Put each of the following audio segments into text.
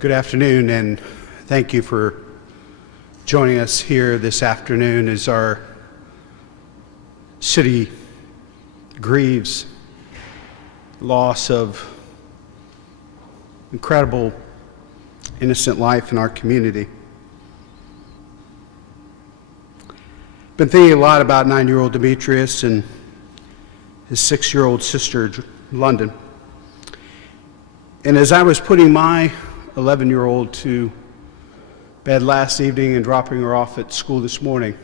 Good afternoon, and thank you for joining us here this afternoon as our city grieves loss of incredible innocent life in our community. Been thinking a lot about 9-year-old Demetrius and his 6-year-old sister, London. And as I was putting my 11-year-old to bed last evening and dropping her off at school this morning,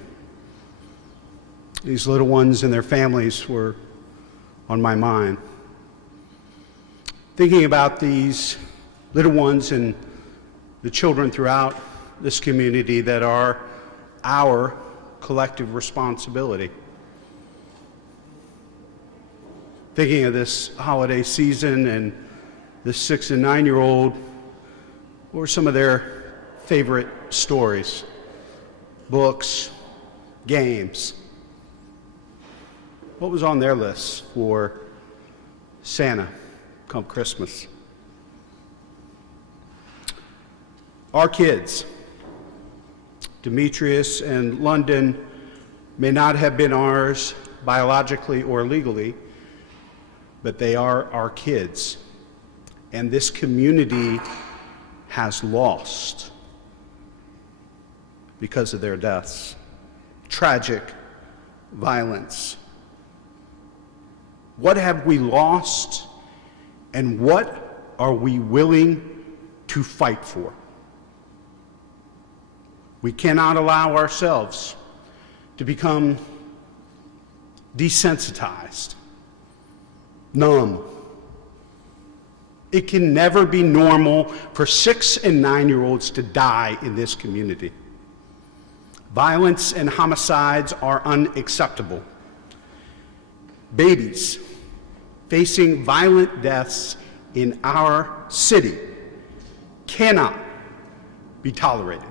these little ones and their families were on my mind. Thinking about these little ones and the children throughout this community that are our collective responsibility. Thinking of this holiday season and the 6- and 9-year-old, what were some of their favorite stories, books, games? What was on their list for Santa come Christmas? Our kids, Demetrius and London, may not have been ours biologically or legally, but they are our kids. And this community has lost because of their deaths. Tragic violence. What have we lost, and what are we willing to fight for? We cannot allow ourselves to become desensitized, numb. It can never be normal for 6- and 9-year-olds to die in this community. Violence and homicides are unacceptable. Babies facing violent deaths in our city cannot be tolerated.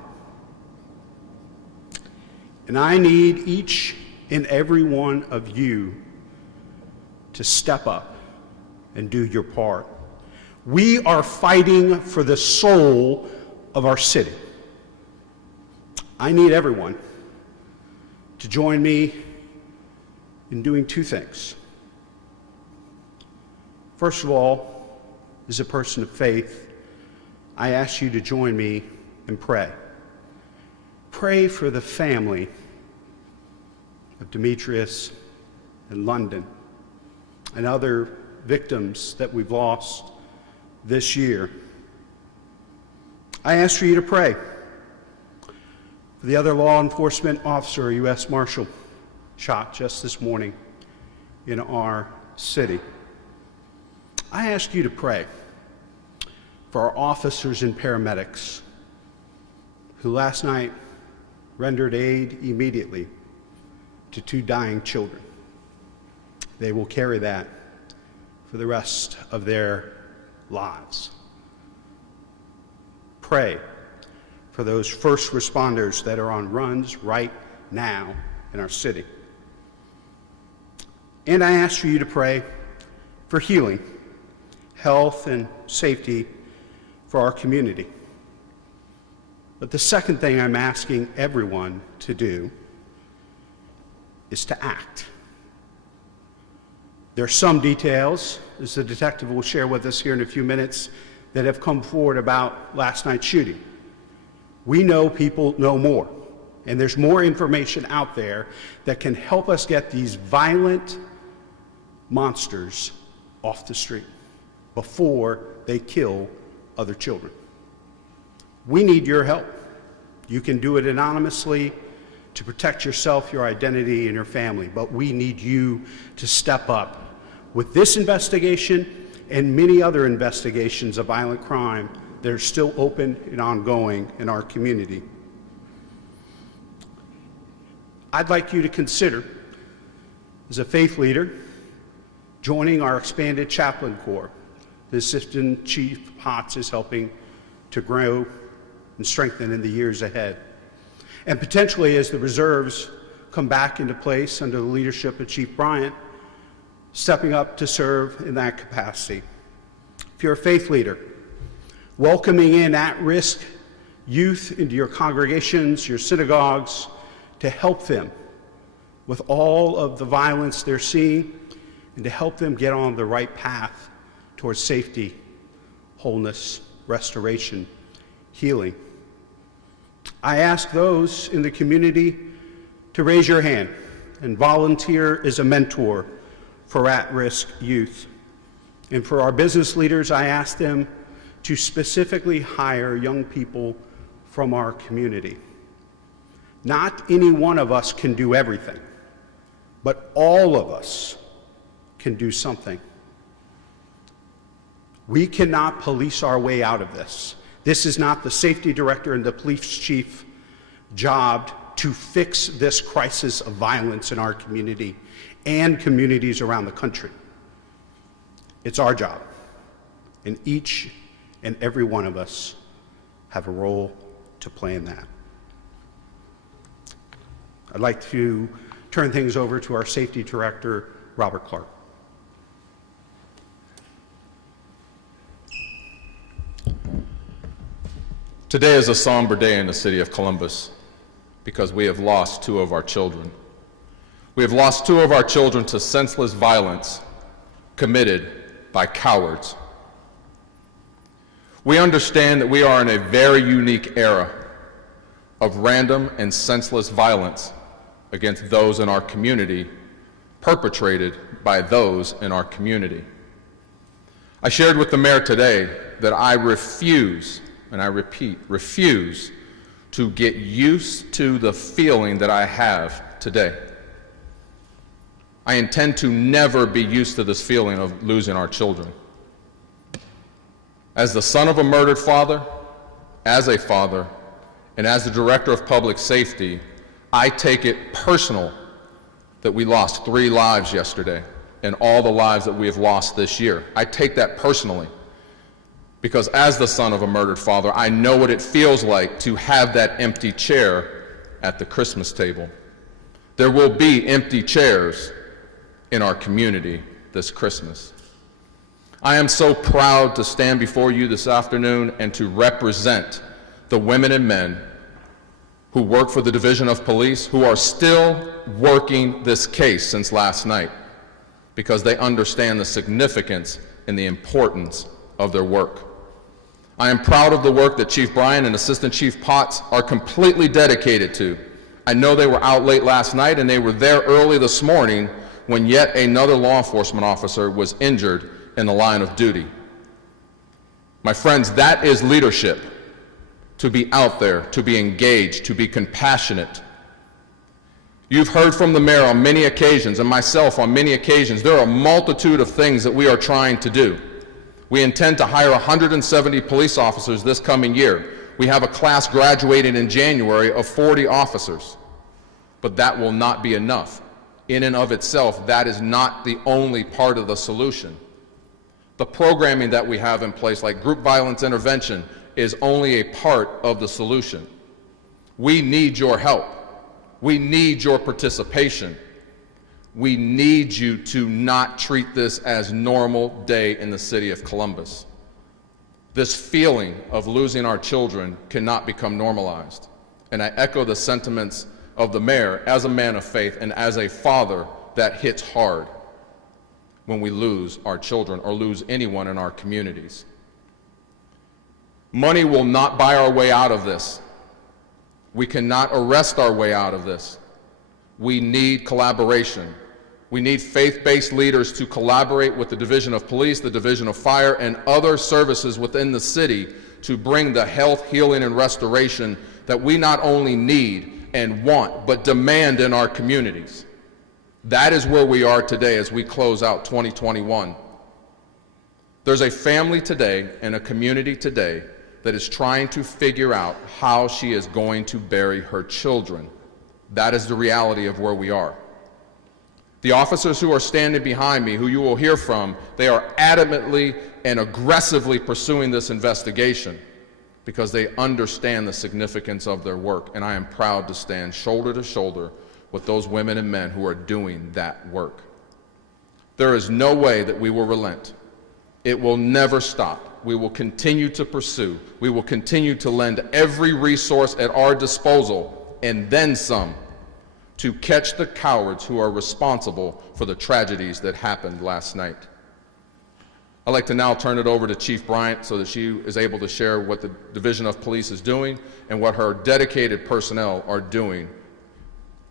And I need each and every one of you to step up and do your part. We are fighting for the soul of our city. I need everyone to join me in doing two things. First of all, as a person of faith, I ask you to join me and pray. Pray for the family of Demetrius and London and other victims that we've lost this year. I ask for you to pray for the other law enforcement officer, U.S. Marshal, shot just this morning in our city. I ask you to pray for our officers and paramedics who last night rendered aid immediately to 2 dying children. They will carry that for the rest of their lives. Pray for those first responders that are on runs right now in our city. And I ask for you to pray for healing, health, and safety for our community. But the second thing I'm asking everyone to do is to act. There are some details, as the detective will share with us here in a few minutes, that have come forward about last night's shooting. We know people know more, and there's more information out there that can help us get these violent monsters off the street before they kill other children. We need your help. You can do it anonymously to protect yourself, your identity, and your family, but we need you to step up with this investigation and many other investigations of violent crime that are still open and ongoing in our community. I'd like you to consider, as a faith leader, joining our expanded chaplain corps. The Assistant Chief Potts is helping to grow and strengthen in the years ahead. And potentially, as the reserves come back into place under the leadership of Chief Bryant, stepping up to serve in that capacity. If you're a faith leader, welcoming in at-risk youth into your congregations, your synagogues, to help them with all of the violence they're seeing and to help them get on the right path towards safety, wholeness, restoration, healing. I ask those in the community to raise your hand and volunteer as a mentor for at-risk youth. And for our business leaders, I ask them to specifically hire young people from our community. Not any one of us can do everything, but all of us can do something. We cannot police our way out of this. This is not the safety director and the police chief job to fix this crisis of violence in our community and communities around the country. It's our job, and each and every one of us have a role to play in that. I'd like to turn things over to our safety director, Robert Clark. Today is a somber day in the city of Columbus because we have lost 2 of our children. We have lost 2 of our children to senseless violence committed by cowards. We understand that we are in a very unique era of random and senseless violence against those in our community, perpetrated by those in our community. I shared with the mayor today that I refuse, and I repeat, refuse to get used to the feeling that I have today. I intend to never be used to this feeling of losing our children. As the son of a murdered father, as a father, and as the director of public safety, I take it personal that we lost 3 lives yesterday and all the lives that we have lost this year. I take that personally because as the son of a murdered father, I know what it feels like to have that empty chair at the Christmas table. There will be empty chairs in our community this Christmas. I am so proud to stand before you this afternoon and to represent the women and men who work for the Division of Police, who are still working this case since last night because they understand the significance and the importance of their work. I am proud of the work that Chief Bryan and Assistant Chief Potts are completely dedicated to. I know they were out late last night and they were there early this morning when yet another law enforcement officer was injured in the line of duty. My friends, that is leadership. To be out there, to be engaged, to be compassionate. You've heard from the mayor on many occasions, and myself on many occasions, there are a multitude of things that we are trying to do. We intend to hire 170 police officers this coming year. We have a class graduating in January of 40 officers. But that will not be enough. In and of itself, that is not the only part of the solution. The programming that we have in place, like group violence intervention, is only a part of the solution. We need your help. We need your participation. We need you to not treat this as normal day in the city of Columbus. This feeling of losing our children cannot become normalized. And I echo the sentiments of the mayor as a man of faith and as a father that hits hard when we lose our children or lose anyone in our communities. Money will not buy our way out of this. We cannot arrest our way out of this. We need collaboration. We need faith-based leaders to collaborate with the Division of Police, the Division of Fire, and other services within the city to bring the health, healing, and restoration that we not only need and want, but demand in our communities. That is where we are today as we close out 2021. There's a family today and a community today that is trying to figure out how she is going to bury her children. That is the reality of where we are. The officers who are standing behind me, who you will hear from, they are adamantly and aggressively pursuing this investigation because they understand the significance of their work, and I am proud to stand shoulder to shoulder with those women and men who are doing that work. There is no way that we will relent. It will never stop we will continue to pursue. We will continue to lend every resource at our disposal, and then some, to catch the cowards who are responsible for the tragedies that happened last night. I'd like to now turn it over to Chief Bryant so that she is able to share what the Division of Police is doing and what her dedicated personnel are doing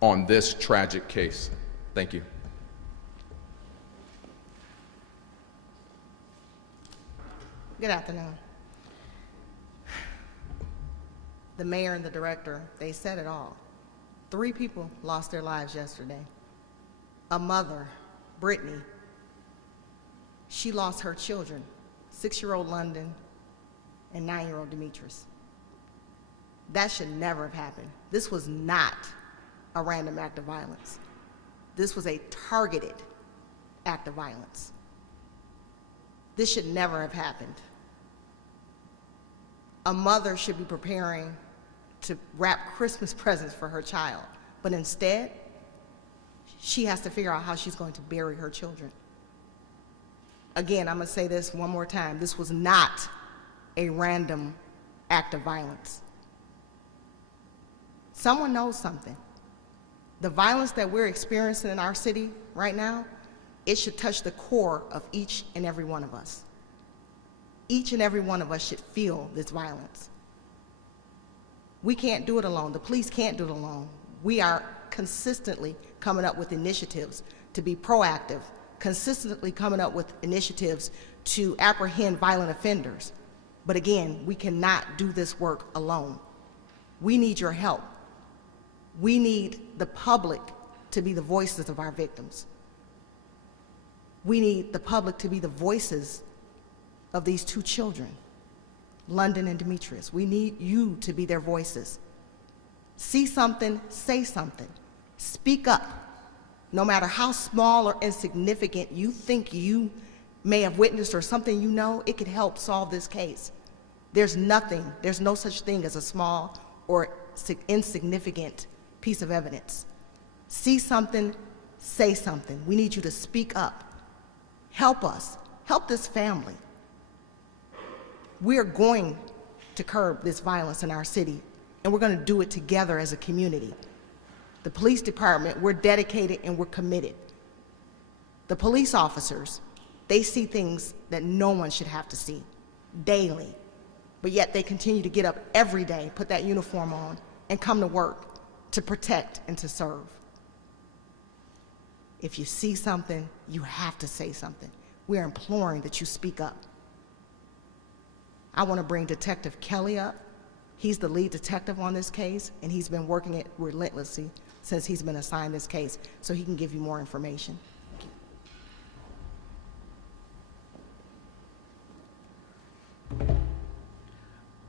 on this tragic case. Thank you. Good afternoon. The mayor and the director, they said it all. 3 people lost their lives yesterday. A mother, Brittany, she lost her children, 6-year-old London and 9-year-old Demetrius. That should never have happened. This was not a random act of violence. This was a targeted act of violence. This should never have happened. A mother should be preparing to wrap Christmas presents for her child, but instead, she has to figure out how she's going to bury her children. Again, I'm going to say this one more time. This was not a random act of violence. Someone knows something. The violence that we're experiencing in our city right now, it should touch the core of each and every one of us. Each and every one of us should feel this violence. We can't do it alone. The police can't do it alone. We are consistently coming up with initiatives to be proactive, consistently coming up with initiatives to apprehend violent offenders. But again, we cannot do this work alone. We need your help. We need the public to be the voices of our victims. We need the public to be the voices of these 2 children, London and Demetrius. We need you to be their voices. See something, say something. Speak up. No matter how small or insignificant you think you may have witnessed or something you know, it could help solve this case. There's no such thing as a small or insignificant piece of evidence. See something, say something. We need you to speak up. Help us. Help this family. We are going to curb this violence in our city, and we're going to do it together as a community. The police department, we're dedicated and we're committed. The police officers, they see things that no one should have to see daily, but yet they continue to get up every day, put that uniform on, and come to work to protect and to serve. If you see something, you have to say something. We are imploring that you speak up. I want to bring Detective Kelly up. He's the lead detective on this case, and he's been working it relentlessly since he's been assigned this case, so he can give you more information.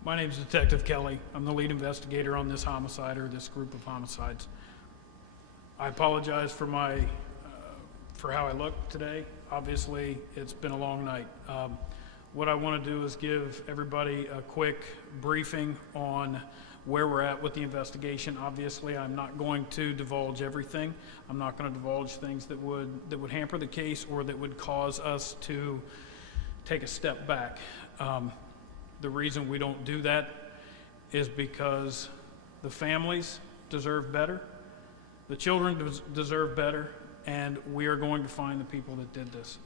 My name is Detective Kelly. I'm the lead investigator on this homicide, or this group of homicides. I apologize for for how I look today. Obviously, it's been a long night. What I want to do is give everybody a quick briefing on where we're at with the investigation. Obviously, I'm not going to divulge everything. I'm not going to divulge things that would hamper the case or that would cause us to take a step back. The reason we don't do that is because the families deserve better, the children deserve better, and we are going to find the people that did this.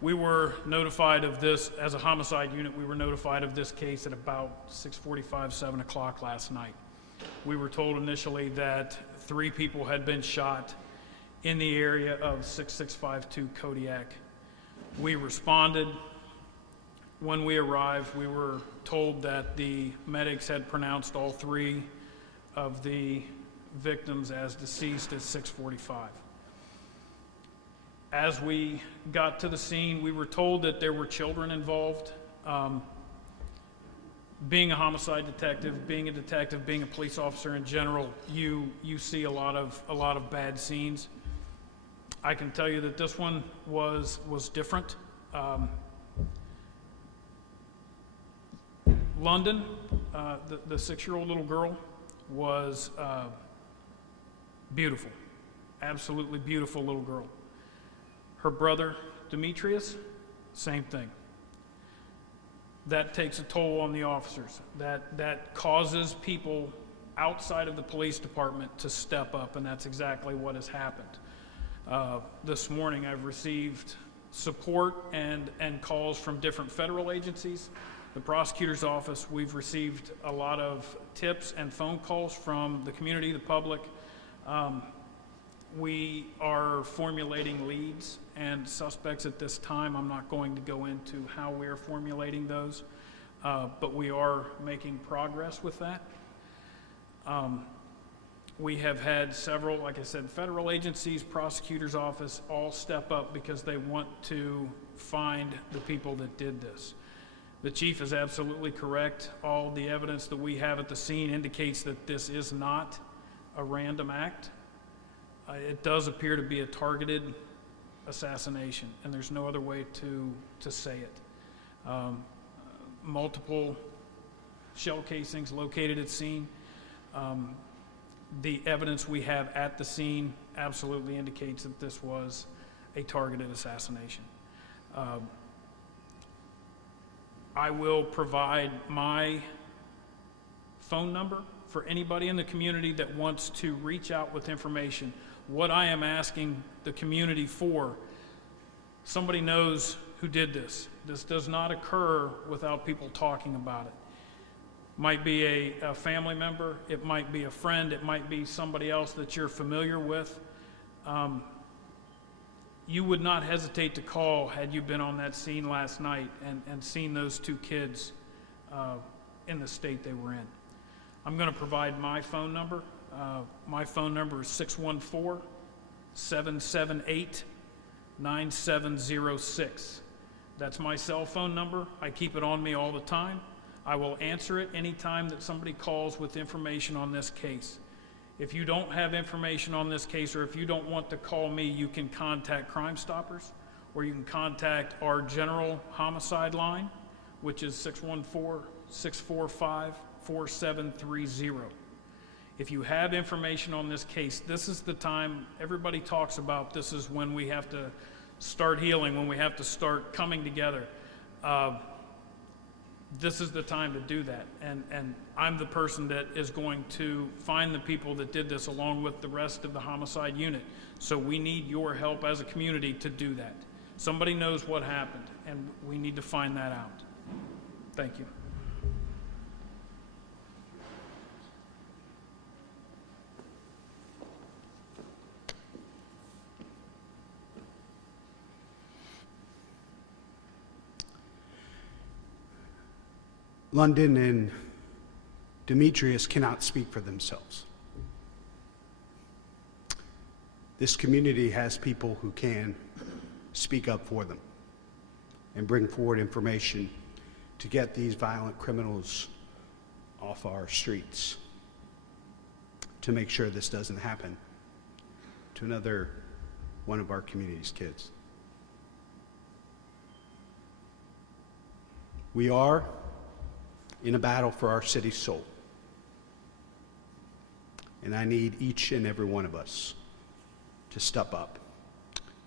We were notified of this, as a homicide unit, we were notified of this case at about 6:45, 7 o'clock last night. We were told initially that 3 people had been shot in the area of 6652 Kodiak. We responded. When we arrived, we were told that the medics had pronounced all 3 of the victims as deceased at 6:45. As we got to the scene, we were told that there were children involved. Being a homicide detective, being a police officer in general, you see a lot of bad scenes. I can tell you that this one was different. London, the 6-year-old little girl, was beautiful, absolutely beautiful little girl. Her brother, Demetrius, same thing. that takes a toll on the officers. That causes people outside of the police department to step up, and that's exactly what has happened. This morning I've received support and calls from different federal agencies. The prosecutor's office, we've received a lot of tips and phone calls from the community, the public. We are formulating leads and suspects at this time. I'm not going to go into how we're formulating those, but we are making progress with that. We have had several, like I said, federal agencies, prosecutor's office, all step up because they want to find the people that did this. The chief is absolutely correct. All the evidence that we have at the scene indicates that this is not a random act. It does appear to be a targeted assassination, and there's no other way to say it. Multiple shell casings located at scene. The evidence we have at the scene absolutely indicates that this was a targeted assassination. I will provide my phone number for anybody in the community that wants to reach out with information. What I am asking the community for, somebody knows who did this. This does not occur without people talking about it. Might be a family member, it might be a friend, it might be somebody else that you're familiar with. You would not hesitate to call had you been on that scene last night and seen those two kids in the state they were in. I'm going to provide my phone number. My phone number is 614-778-9706. That's my cell phone number. I keep it on me all the time. I will answer it anytime that somebody calls with information on this case. If you don't have information on this case, or if you don't want to call me, you can contact Crime Stoppers, or you can contact our general homicide line, which is 614-645-4730. If you have information on this case, this is the time everybody talks about. This is when we have to start healing, when we have to start coming together. This is the time to do that, and I'm the person that is going to find the people that did this along with the rest of the homicide unit. So we need your help as a community to do that. Somebody knows what happened, and we need to find that out. Thank you. London and Demetrius cannot speak for themselves. This community has people who can speak up for them and bring forward information to get these violent criminals off our streets, to make sure this doesn't happen to another one of our community's kids. We are in a battle for our city's soul. And I need each and every one of us to step up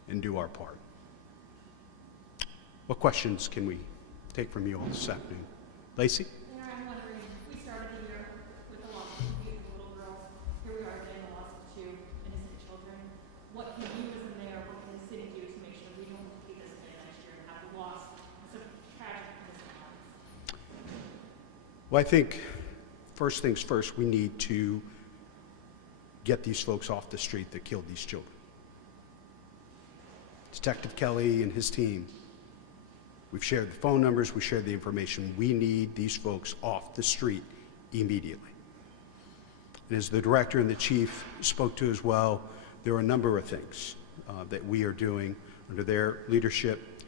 and do our part. What questions can we take from you all this afternoon? Lacey? Mayor, I'm wondering, we started the year with the loss of 2 beautiful little girls. Here we are today, the loss of 2 innocent children. What can you as the mayor, what can the city do to make sure we don't repeat this again next year and have the loss of such tragic innocent lives? Well, I think first things first, we need to get these folks off the street that killed these children. Detective Kelly and his team, we've shared the phone numbers, we shared the information. We need these folks off the street immediately. And as the director and the chief spoke to as well, there are a number of things that we are doing under their leadership.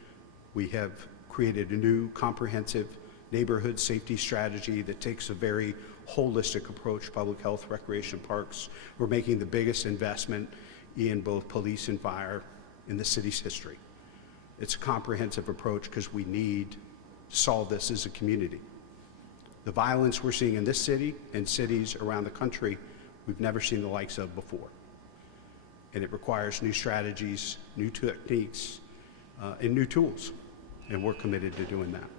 We have created a new comprehensive neighborhood safety strategy that takes a very holistic approach, public health, recreation, parks. We're making the biggest investment in both police and fire in the city's history. It's a comprehensive approach because we need to solve this as a community. The violence we're seeing in this city and cities around the country, we've never seen the likes of before. And it requires new strategies, new techniques, and new tools. And we're committed to doing that.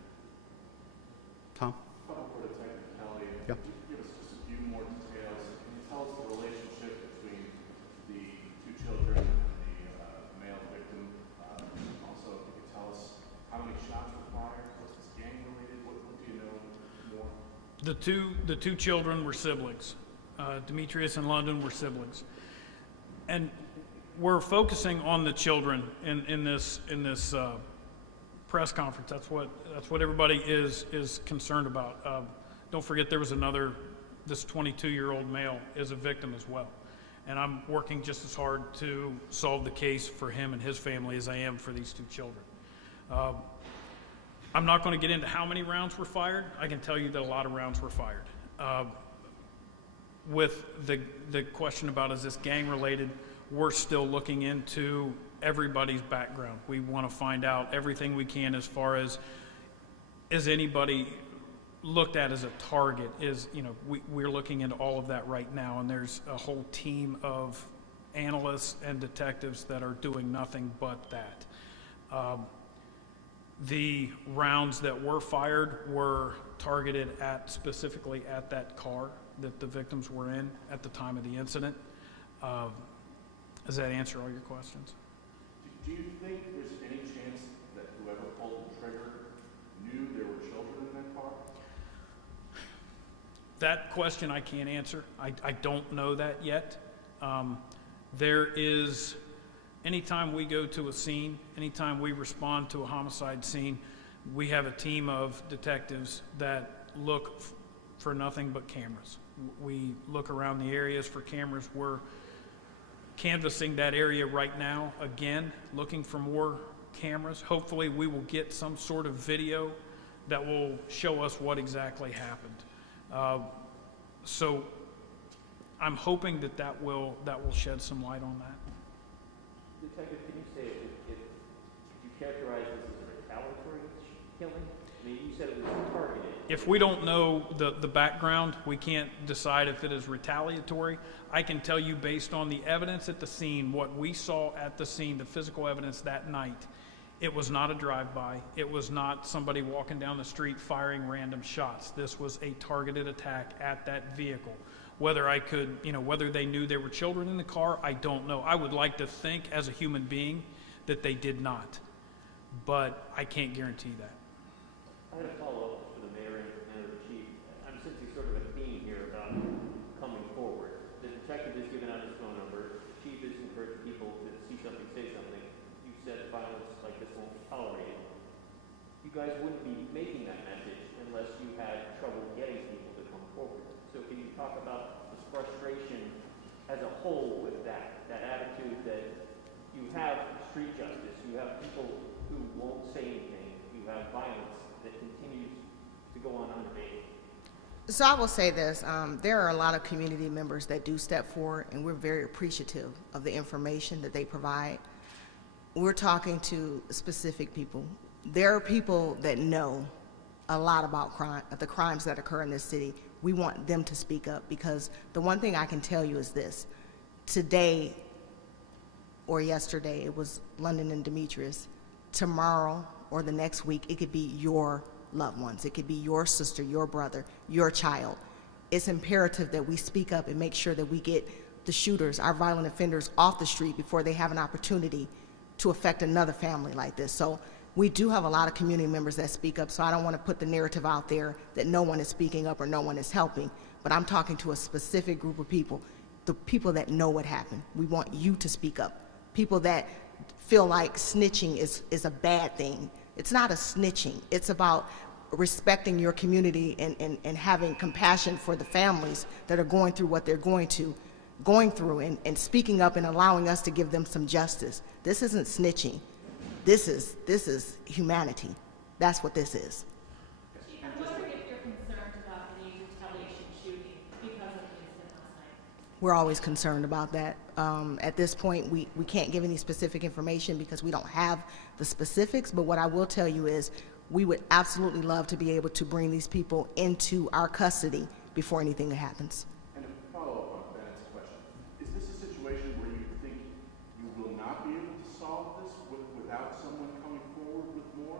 The two children were siblings. Demetrius and London were siblings. And we're focusing on the children in this press conference. That's what everybody is concerned about. Don't forget there was this 22-year-old male is a victim as well. And I'm working just as hard to solve the case for him and his family as I am for these two children. I'm not going to get into how many rounds were fired. I can tell you that a lot of rounds were fired. With the question about is this gang related, we're still looking into everybody's background. We want to find out everything we can as far as is anybody looked at as a target. We're looking into all of that right now, and there's a whole team of analysts and detectives that are doing nothing but that. The rounds that were fired were targeted specifically at that car that the victims were in at the time of the incident. Does that answer all your questions? Do you think there's any chance that whoever pulled the trigger knew there were children in that car? That question I can't answer. I don't know that yet. There is, anytime we go to a scene, anytime we respond to a homicide scene, we have a team of detectives that look for nothing but cameras. We look around the areas for cameras. We're canvassing that area right now, again, looking for more cameras. Hopefully we will get some sort of video that will show us what exactly happened. So I'm hoping that will shed some light on that. Detective, can you say if you characterize this as a retaliatory killing? I mean, you said it was targeted. If we don't know the background, we can't decide if it is retaliatory. I can tell you based on the evidence at the scene, what we saw at the scene, the physical evidence that night, it was not a drive-by. It was not somebody walking down the street firing random shots. This was a targeted attack at that vehicle. Whether whether they knew there were children in the car, I don't know. I would like to think as a human being that they did not, but I can't guarantee that. I had a follow-up for the mayor and the chief. I'm sensing sort of a theme here about coming forward. The detective has given out his phone number. The chief has encouraged people to see something, say something. You said violence like this won't be tolerated. You guys wouldn't be making that message unless you had trouble getting people to come forward. So can you talk about this frustration as a whole with that attitude that you have street justice, you have people who won't say anything, you have violence that continues to go on unabated? So I will say this, there are a lot of community members that do step forward, and we're very appreciative of the information that they provide. We're talking to specific people. There are people that know a lot about the crimes that occur in this city. We want them to speak up, because the one thing I can tell you is this. Today or yesterday, it was London and Demetrius. Tomorrow or the next week, it could be your loved ones. It could be your sister, your brother, your child. It's imperative that we speak up and make sure that we get the shooters, our violent offenders, off the street before they have an opportunity to affect another family like this. So we do have a lot of community members that speak up, so I don't want to put the narrative out there that no one is speaking up or no one is helping, but I'm talking to a specific group of people, the people that know what happened. We want you to speak up. People that feel like snitching is a bad thing. It's not a snitching. It's about respecting your community and having compassion for the families that are going through what they're going through and speaking up and allowing us to give them some justice. This isn't snitching. This is humanity. That's what this is. Chief, I'm wondering if you're concerned about any retaliation shooting because of the incident last night. We're always concerned about that. At this point, we can't give any specific information because we don't have the specifics, but what I will tell you is we would absolutely love to be able to bring these people into our custody before anything happens. And a follow-up on Bennett's question. Is this a situation where you think you will not be able to solve this without someone coming forward with more?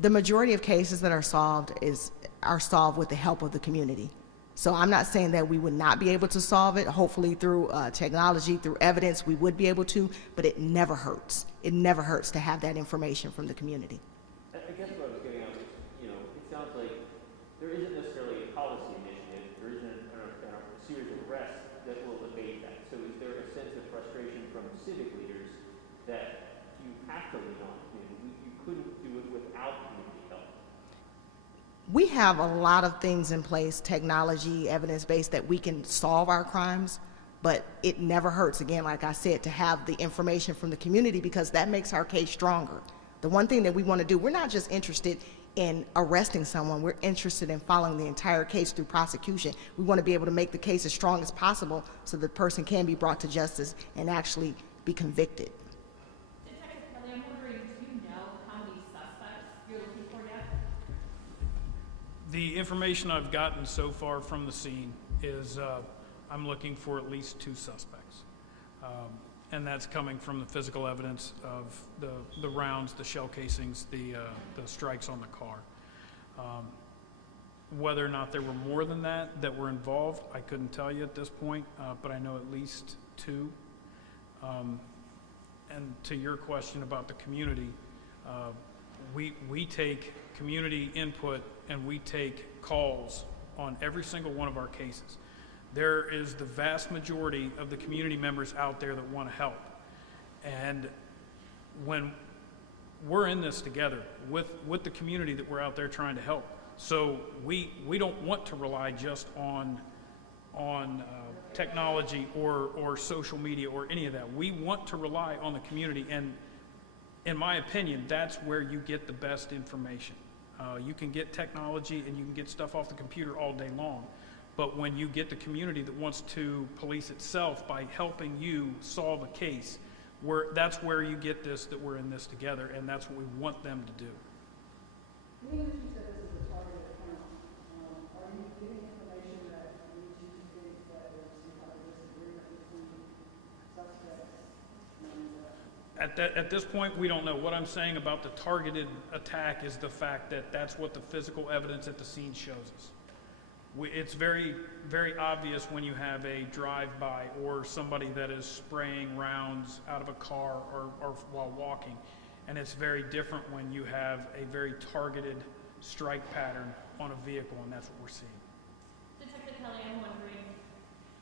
The majority of cases that are solved with the help of the community. So I'm not saying that we would not be able to solve it. Hopefully through technology, through evidence, we would be able to, but it never hurts. It never hurts to have that information from the community. I guess what I was getting at is, it sounds like there isn't necessarily arrest that will abate that. So is there a sense of frustration from civic leaders that you have to lean on community? You couldn't do it without community help. We have a lot of things in place, technology, evidence-based, that we can solve our crimes, but it never hurts, again, like I said, to have the information from the community, because that makes our case stronger. The one thing that we want to do, we're not just interested in arresting someone, we're interested in following the entire case through prosecution. We want to be able to make the case as strong as possible so the person can be brought to justice and actually be convicted. Detective Kelly, I'm wondering, do you know how many suspects you're looking for yet? The information I've gotten so far from the scene is I'm looking for at least 2 suspects. And that's coming from the physical evidence of the rounds, the shell casings, the strikes on the car. Whether or not there were more than that were involved, I couldn't tell you at this point, but I know at least 2. And to your question about the community, we take community input and we take calls on every single one of our cases. There is the vast majority of the community members out there that want to help. And when we're in this together with the community that we're out there trying to help, so we don't want to rely just on technology or social media or any of that. We want to rely on the community, and in my opinion, that's where you get the best information. You can get technology and you can get stuff off the computer all day long. But when you get the community that wants to police itself by helping you solve a case, that's where you get this, that we're in this together, and that's what we want them to do. Being that you said this is a targeted account, are you getting information that leads you to think that there's some type of disagreement between suspects and At this point, we don't know. What I'm saying about the targeted attack is the fact that that's what the physical evidence at the scene shows us. It's very, very obvious when you have a drive-by or somebody that is spraying rounds out of a car or while walking. And it's very different when you have a very targeted strike pattern on a vehicle, and that's what we're seeing. Detective Kelly, I'm wondering,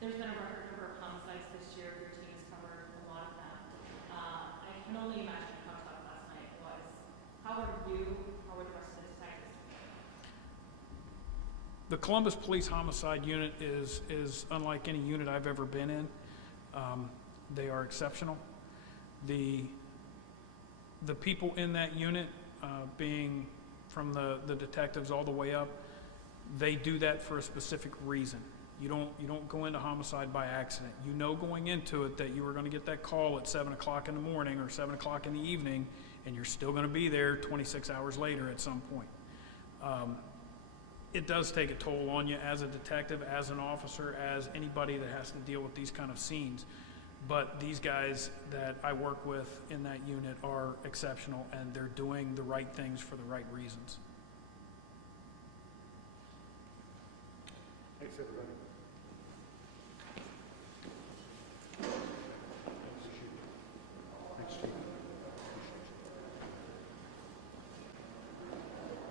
there's been a record number of homicides this year. Your team has covered a lot of them. I can only imagine how tough last night was. How are you, how are the rest of the detectives? The Columbus Police Homicide Unit is unlike any unit I've ever been in. They are exceptional. The people in that unit, being from the detectives all the way up, they do that for a specific reason. You don't go into homicide by accident. You know going into it that you were going to get that call at 7 o'clock in the morning or 7 o'clock in the evening, and you're still going to be there 26 hours later at some point. It does take a toll on you as a detective, as an officer, as anybody that has to deal with these kind of scenes. But these guys that I work with in that unit are exceptional, and they're doing the right things for the right reasons. Thanks, everybody.